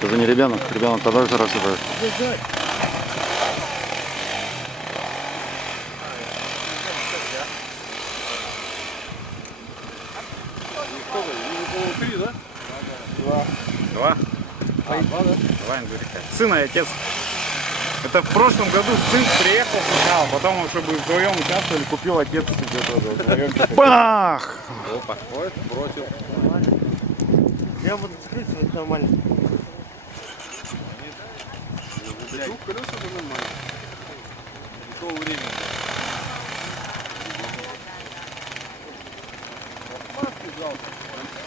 Это не ребенок, ребенок тогда же рассыпает. Два? Два индюрика. Сын и отец. Это в прошлом году сын приехал сначала, потом, чтобы вдвоем участвовали, купил отец себе тоже. Бах! Опа. Вот, бросил. Я буду скрыться, это нормально. Колеса это нормально. Пришло время. Маски, пожалуйста.